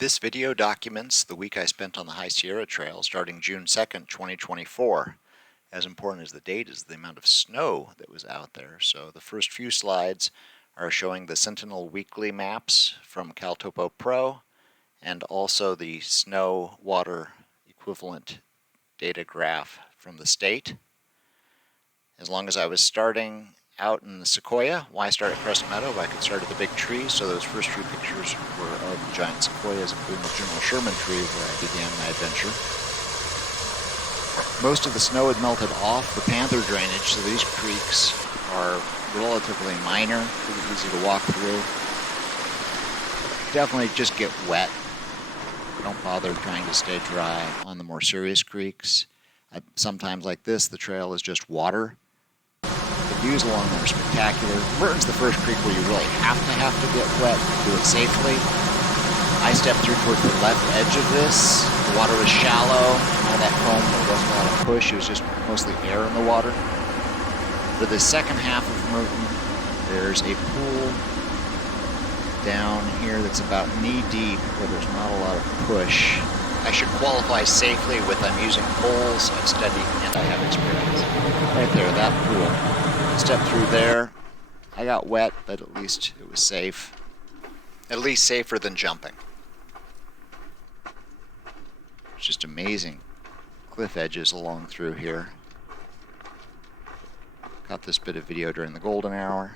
This video documents the week I spent on the High Sierra Trail starting June 2nd, 2024. As important as the date is the amount of snow that was out there. So the first few slides are showing the Sentinel Weekly maps from CalTopo Pro and also the snow water equivalent data graph from the state. As long as I was starting out in the sequoia, why start at Crescent Meadow? I could start at the big tree, so those first few pictures were of the giant sequoias, including the General Sherman tree where I began my adventure. Most of the snow had melted off the Panther drainage, so these creeks are relatively minor, pretty easy to walk through. Definitely just get wet. Don't bother trying to stay dry on the more serious creeks. Sometimes like this, the trail is just water. The views along there are spectacular. Mehrten's the first creek where you really have to get wet to do it safely. I stepped through towards the left edge of this. The water was shallow, all that foam, there wasn't a lot of push, it was just mostly air in the water. For the second half of Mehrten, there's a pool down here that's about knee deep where there's not a lot of push. I should qualify safely with I'm using poles, I've studied, and I have experience. Right there, that pool. Stepped through there. I got wet, but at least it was safe. At least safer than jumping. It's just amazing cliff edges along through here. Got this bit of video during the golden hour.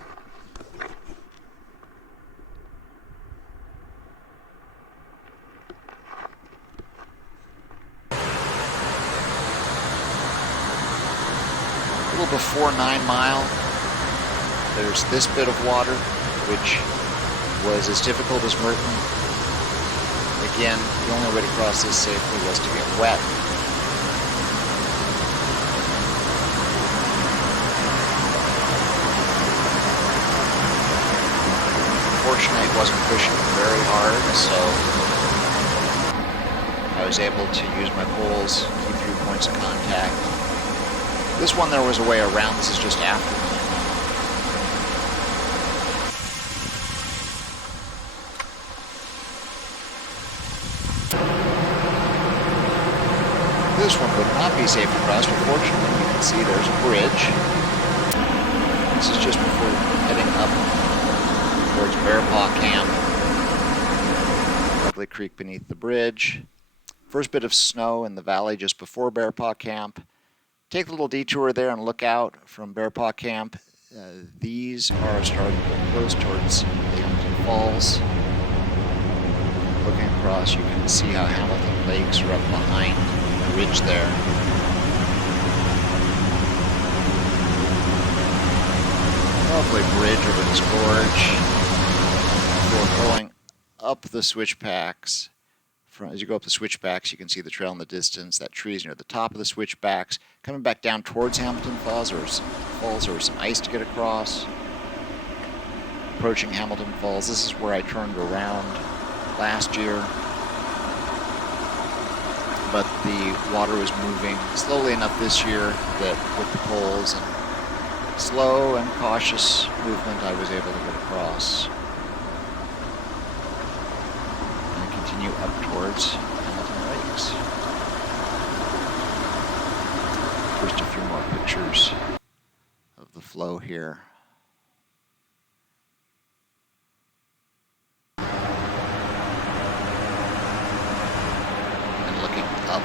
A little before 9 Mile, there's this bit of water, which was as difficult as Mehrten. Again, the only way to cross this safely was to get wet. Fortunately, it wasn't pushing very hard, so I was able to use my poles, keep 3 points of contact. This one there was a way around, this is just after. This one would not be safe to cross, but fortunately you can see there's a bridge. This is just before heading up towards Bearpaw Camp. Lovely creek beneath the bridge. First bit of snow in the valley just before Bearpaw Camp. Take a little detour there and look out from Bearpaw Camp. These are starting to get close towards Hamilton Falls. Looking across, you can see how Hamilton Lakes are up behind the ridge there. Lovely bridge over this gorge. Before going up the switchbacks, as you go up the switchbacks, you can see the trail in the distance. That tree is near the top of the switchbacks. Coming back down towards Hamilton Falls, there was some ice to get across. Approaching Hamilton Falls, this is where I turned around last year. But the water was moving slowly enough this year that with the poles and slow and cautious movement, I was able to get across. Continue up towards Hamilton Lakes. Just a few more pictures of the flow here. And looking up.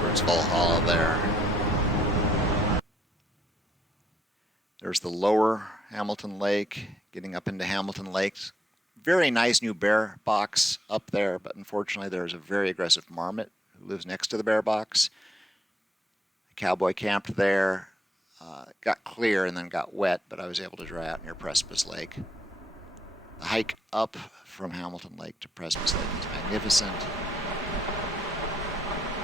Towards Valhalla there. There's the lower Hamilton Lake, getting up into Hamilton Lake. Very nice new bear box up there, but unfortunately there's a very aggressive marmot who lives next to the bear box. The cowboy camped there, got clear and then got wet, but I was able to dry out near Precipice Lake. The hike up from Hamilton Lake to Precipice Lake is magnificent.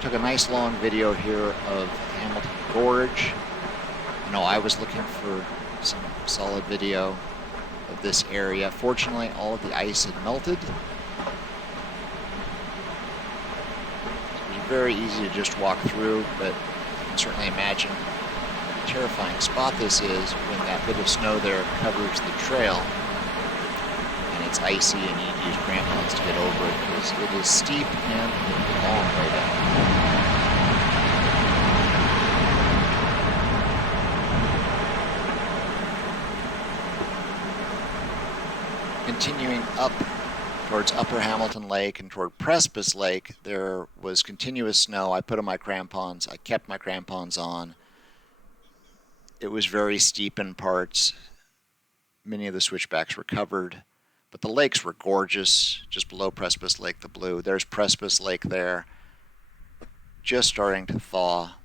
Took a nice long video here of Hamilton Gorge. I was looking for some solid video of this area. Fortunately, all of the ice had melted. It was very easy to just walk through, but you can certainly imagine terrifying spot this is when that bit of snow there covers the trail and it's icy and you need to use crampons to get over it because it is steep and a long way down. Continuing up towards Upper Hamilton Lake and toward Precipice Lake, there was continuous snow. I put on my crampons. I kept my crampons on. It was very steep in parts. Many of the switchbacks were covered, but the lakes were gorgeous. Just below Precipice Lake, the blue. There's Precipice Lake there, just starting to thaw.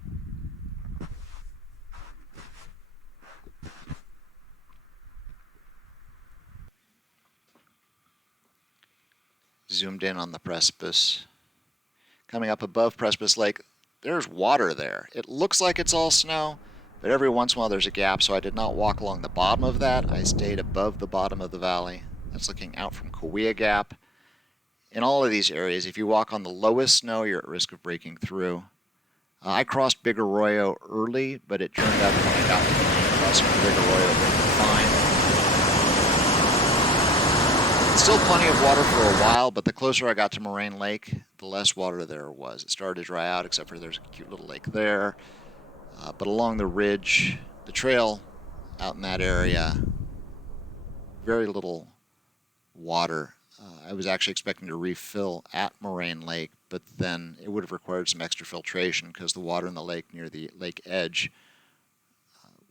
Zoomed in on the precipice. Coming up above Precipice Lake, there's water there. It looks like it's all snow, but every once in a while there's a gap, so I did not walk along the bottom of that. I stayed above the bottom of the valley. That's looking out from Kaweah Gap. In all of these areas, if you walk on the lowest snow, you're at risk of breaking through. I crossed Big Arroyo early, but it turned out that when I got to the crossing of Big Arroyo, it was fine. Still plenty of water for a while, but the closer I got to Moraine Lake, the less water there was. It started to dry out, except for there's a cute little lake there. But along the ridge, the trail out in that area, very little water. I was actually expecting to refill at Moraine Lake, but then it would have required some extra filtration because the water in the lake near the lake edge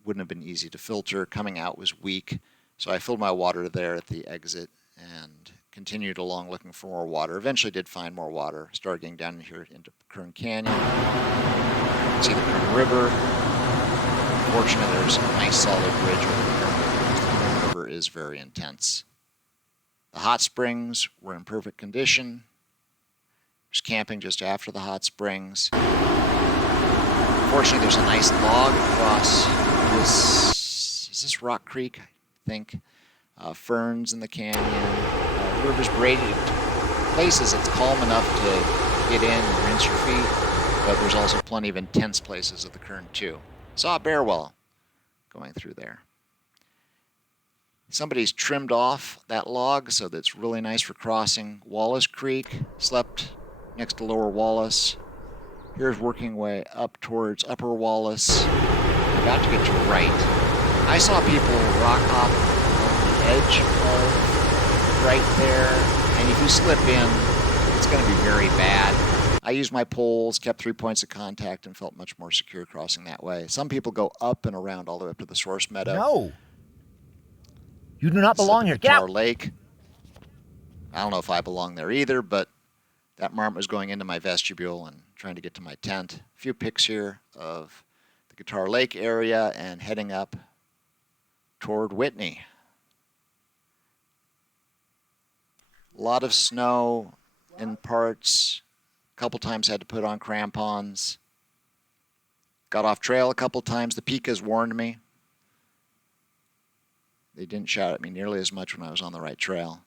wouldn't have been easy to filter. Coming out was weak, so I filled my water there at the exit and continued along looking for more water. Eventually did find more water. Started getting down here into Kern Canyon. See the Kern River. Fortunately, there's a nice solid bridge over the Kern River because the Kern River is very intense. The hot springs were in perfect condition. There's camping just after the hot springs. Fortunately, there's a nice log across this, is this Rock Creek, I think? Ferns in the canyon. The river's braided places. It's calm enough to get in and rinse your feet, but there's also plenty of intense places at the Kern too. Saw a bear well going through there. Somebody's trimmed off that log, so that's really nice for crossing Wallace Creek. Slept next to Lower Wallace. Here's working way up towards Upper Wallace. We're about to get to Wright. I saw people rock hop along the edge of Wright there, and if you slip in, it's going to be very bad. I used my poles, kept 3 points of contact, and felt much more secure crossing that way. Some people go up and around all the way up to the source meadow. No. You do not belong here. Get out. Lake. I don't know if I belong there either, but that marmot was going into my vestibule and trying to get to my tent. A few pics here of the Guitar Lake area and heading up toward Whitney. A lot of snow in parts. A couple times had to put on crampons. Got off trail a couple times. The Pikas warned me. They didn't shout at me nearly as much when I was on the right trail.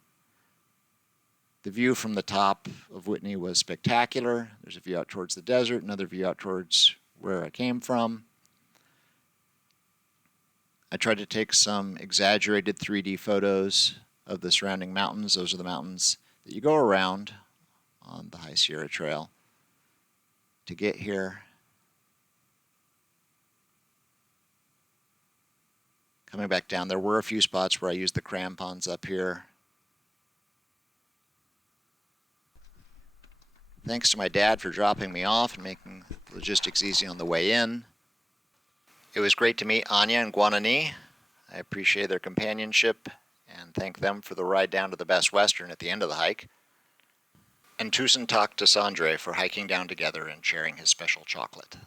The view from the top of Whitney was spectacular. There's a view out towards the desert, another view out towards where I came from. I tried to take some exaggerated 3D photos of the surrounding mountains. Those are the mountains that you go around on the High Sierra Trail to get here. Coming back down, there were a few spots where I used the crampons up here. Thanks to my dad for dropping me off and making logistics easy on the way in. It was great to meet Anya and Guanani. I appreciate their companionship and thank them for the ride down to the Best Western at the end of the hike. And Tusen Tak to Sandre for hiking down together and sharing his special chocolate.